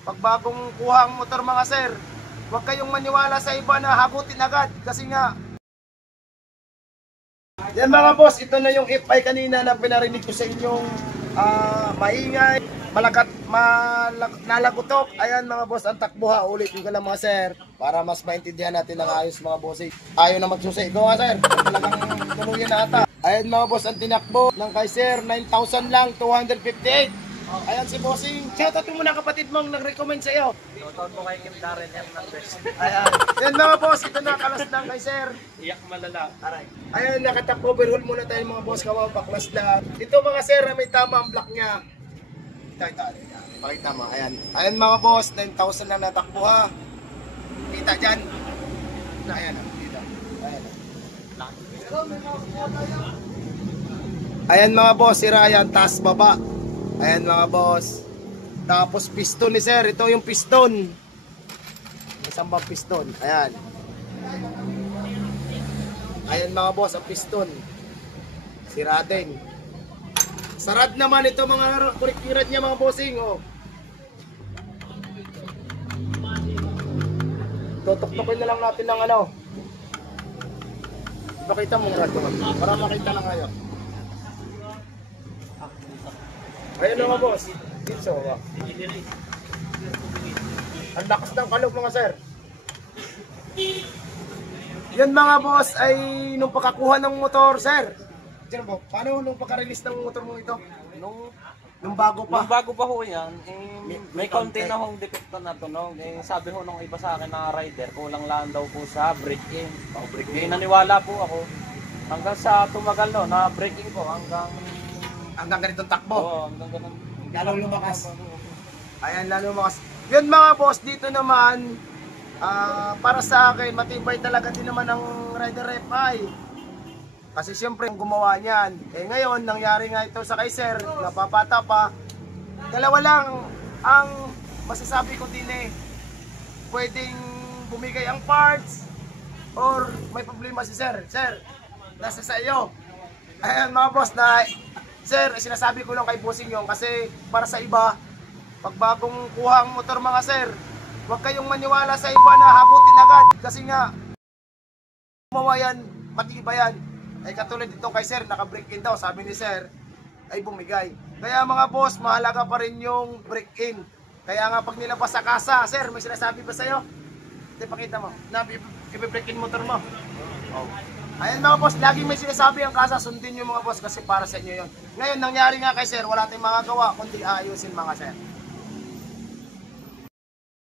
Pag bagong kuha ang motor mga sir, huwag kayong maniwala sa iba na hagutin agad kasi nga yan mga boss, ito na yung FI kanina na pinarinig ko sa inyong maingay, nalagutok. Ayan mga boss, ang takbuha. Ulitin ko lang mga sir para mas maintindihan natin ng ayos mga bossing. Ayaw na magsusi. Ikaw nga sir, talagang tuluyan na ata. Ayan mga boss, ang tinakbo ng kay sir, 9,000 lang, 258. Ayan si bossing. Shoutout mo muna kapatid mong nag-recommend sa iyo. Shoutout mo kay Kim Darren Hernandez. Ayan. Yan mga boss, ito na kalas lang kay sir. Iyak malala. Aray. Ayan, nakatap-overhaul muna tayo mga boss, kawaw, baklas lang. Ito mga sir, may tama ang block niya. Ito. Pakita mo, ayan. Ayan mga boss, 9,000 na natakbo ha. Kita dyan. Ayan, kita. Ayan. Ayan mga boss, sira yan, taas baba. Ayan mga boss. Tapos piston ni sir, ito yung piston. Isang bang piston, ayan. Ayan mga boss, ang piston. Sira din. Sarad naman ito mga kulikiran niya mga bossing. Oh. Tutok-tokin na lang natin ng ano. Pakita mo nga ito para makita lang kayo. Ayan mga boss. Dito ba? Ang lakas ng kalog mga sir. Yan mga boss ay nung pagkakuha ng motor sir. Diyan po, paano nung pagka-release ng motor mo ito? Nung bago pa? Nung bago pa ho yan, may konti na hong depekto na tunog. Sabi ho nung iba sa akin na rider, kulang lang daw po sa break-in. Naniwala po ako. Hanggang sa tumagal no, na break-in ko Hanggang ganitong takbo? Oo, hanggang ganun. Lalong lumakas. Ayan, lalong lumakas. Yun mga boss, dito naman, para sa akin, matibay talaga din naman ang Rider FI. Kasi siyempre, ang gumawa niyan. Eh ngayon, nangyari nga ito sa kay sir, napapata pa. Dalawa lang ang masasabi ko din eh. Pwedeng bumigay ang parts or may problema si sir. Sir, nasa sa iyo. Ayan mga boss na, sir, sinasabi ko lang kay bossing yung kasi para sa iba, pag bagong kuha ang motor mga sir, huwag kayong maniwala sa iba na hagutin agad. Kasi nga, gumawa yan, matibay yan. Ay katulad dito kay sir, naka-break-in daw, sabi ni sir, ay bumigay. Kaya mga boss, mahalaga pa rin yung break-in. Kaya nga pag nilabas sa kasa, sir, may sinasabi ba sa'yo? Hindi, pakita mo, na i-break-in motor mo. Oh. Ayan mga boss, laging may sinasabi ang kasa, sundin yung mga boss kasi para sa inyo yun. Ngayon, nangyari nga kay sir, wala tayong magagawa kundi ayusin mga sir.